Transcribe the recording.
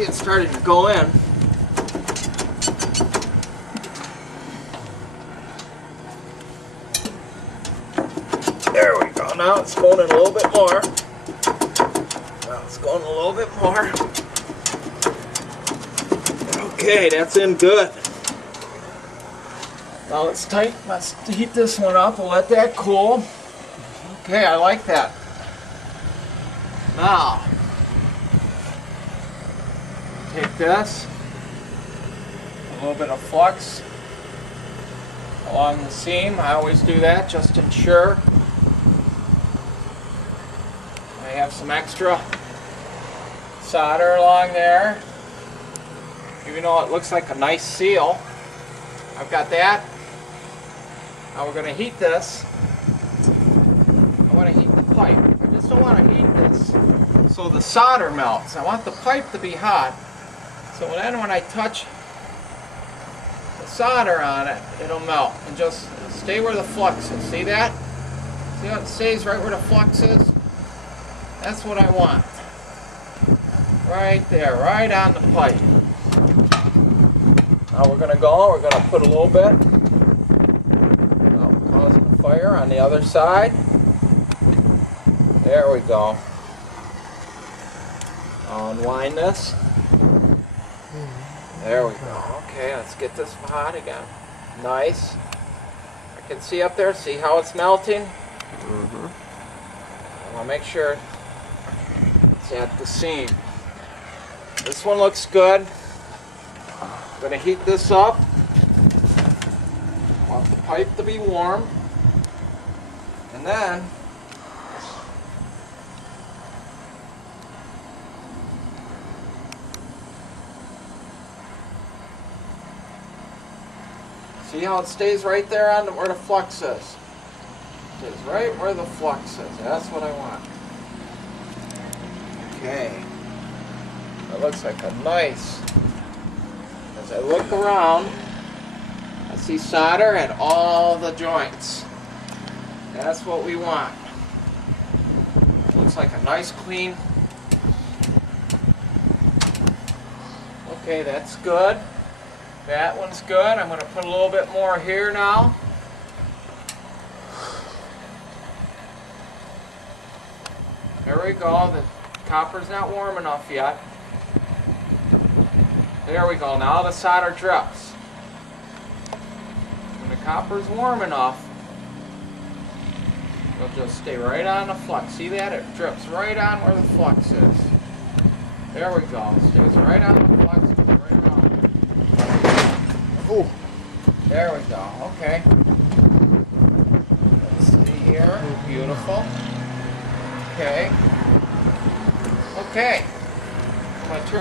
see it starting to go in. There we go. Now it's going in a little bit more. Now it's going a little bit more. Okay, that's in good. Now let's heat this one up and let that cool. Okay, I like that. Now, take this, a little bit of flux along the seam. I always do that just to ensure I have some extra solder along there. Even though it looks like a nice seal, I've got that. Now we're going to heat this. I want to heat the pipe. I just don't want to heat this so the solder melts. I want the pipe to be hot, so then when I touch the solder on it, it'll melt and just stay where the flux is. See that? See how it stays right where the flux is? That's what I want. Right there, right on the pipe. Now we're going to put a little bit. Now causing a fire on the other side. There we go. I'll unwind this. There we go. Okay, let's get this hot again. Nice. I can see up there, see how it's melting? I want to make sure it's at the seam. This one looks good. I'm going to heat this up. I want the pipe to be warm. And then see how it stays right there on where the flux is? It stays right where the flux is. That's what I want. Okay. That looks like a nice. As I look around, I see solder at all the joints. That's what we want. Looks like a nice clean. Okay, that's good. That one's good. I'm going to put a little bit more here now. There we go. The copper's not warm enough yet. There we go. Now the solder drips. When the copper's warm enough, it'll just stay right on the flux. See that? It drips right on where the flux is. There we go. It stays right on the flux. Right around. Ooh. There we go. Okay. Let's see here. Beautiful. Okay. Okay. I'm going to turn